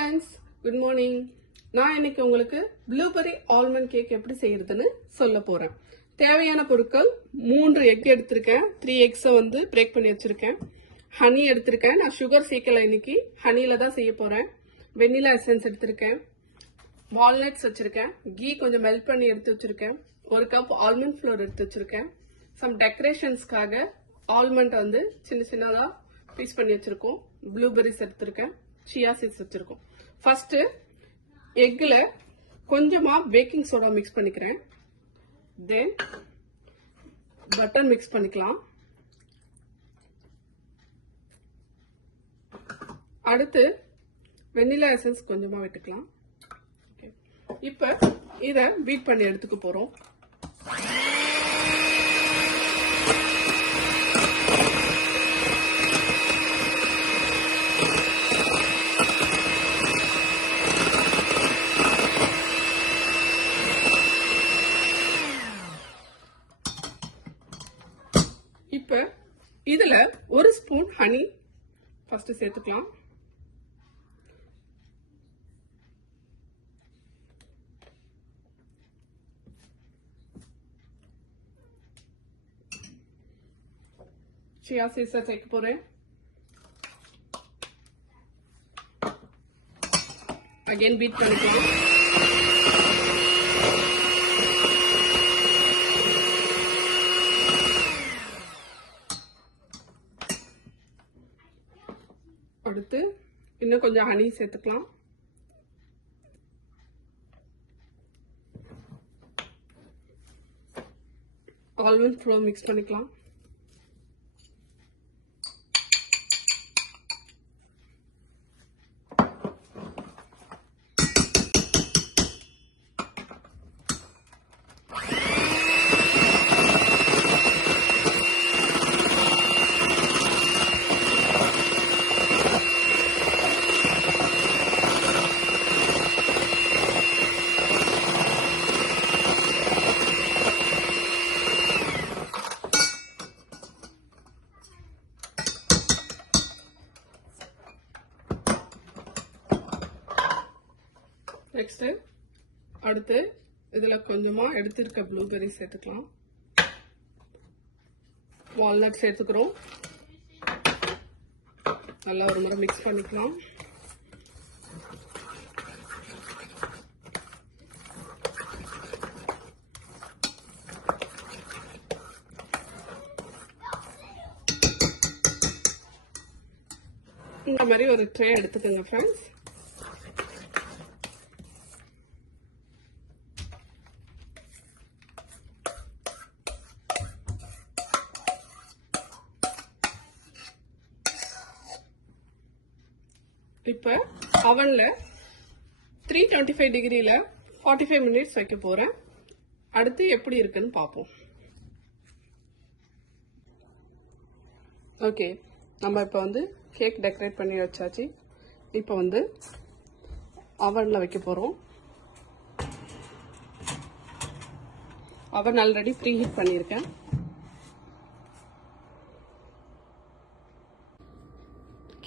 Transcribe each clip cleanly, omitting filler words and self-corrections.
friends, good morning. நான் இன்னைக்கு உங்களுக்கு ப்ளூபெர்ரி ஆல்மண்ட் கேக் எப்படி செய்யறதுன்னு சொல்ல போறேன். தேவையான பொருட்கள் 3 எக் எடுத்திருக்கேன். 3 எக்ஸை வந்து பிரேக் பண்ணி வச்சிருக்கேன். ஹனி எடுத்திருக்கேன். நான் சுகர் சேர்க்கல இன்னைக்கு, ஹனில தான் செய்ய போறேன். வெண்ணிலா எசன்ஸ் எடுத்திருக்கேன். வால்நட்ஸ் வச்சிருக்கேன். கீ கொஞ்சம் மெல்ட் பண்ணி எடுத்து வச்சிருக்கேன். 1 கப் ஆல்மண்ட் ஃப்ளோர் எடுத்து வச்சிருக்கேன். சம் டெக்கரேஷன்ஸ்க்காக ஆல்மண்ட் வந்து சின்ன சின்னதா பீஸ் பண்ணி வச்சிருக்கோம். ப்ளூபெர்ரிஸ் எடுத்திருக்கேன். சியா சீட்ஸ் வச்சிருக்கோம். ஃபர்ஸ்ட் எக்ல கொஞ்சமா பேக்கிங் சோடா மிக்ஸ் பண்ணிக்கிறேன். தென் பட்டர் மிக்ஸ் பண்ணிக்கலாம். அடுத்து வெண்ணிலா எசன்ஸ் கொஞ்சமா விட்டுக்கலாம். இப்ப இத பீட் பண்ணி எடுத்துக்க போறோம். இப்ப இதுல 1 ஸ்பூன் ஹனி ஃபர்ஸ்ட் சேர்த்துக்கலாம். சியா சீட்ஸ் சேர்க்க போறேன். அகைன் பீட் பண்ணிக்கலாம். அடுத்து இன்னும் கொஞ்சம் ஹனி சேர்த்துக்கலாம். ஆல்மண்ட் ஃப்ளோர் மிக்ஸ் பண்ணிக்கலாம். நெக்ஸ்ட் அடுத்து இதுல கொஞ்சமா எடுத்திருக்க ப்ளூபெர்ரி சேர்த்துக்கலாம். வால்நட் சேர்த்துக்கிறோம். நல்லா ஒரு முறை மிக்ஸ் பண்ணிக்கலாம். இந்த மாதிரி ஒரு ட்ரே எடுத்துக்கோங்க ஃப்ரெண்ட்ஸ். இப்ப அவன்ல 325 டிகிரில 45 மினிட்ஸ் வைக்க போறேன். அடுத்து எப்படி இருக்குன்னு பார்ப்போம். ஓகே, நம்ம இப்ப வந்து கேக் டெக்கரேட் பண்ணி வச்சாச்சு. இப்ப வந்து அவன்ல வைக்க போறோம். அவன் ஆல்ரெடி ப்ரீ ஹீட் பண்ணியிருக்கேன்.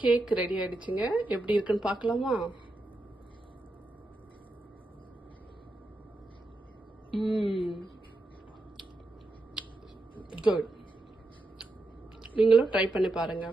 கேக் ரெடி ஆயிடுச்சுங்க. எப்படி இருக்குன்னு பார்க்கலாமா? குட். நீங்களும் ட்ரை பண்ணி பாருங்க.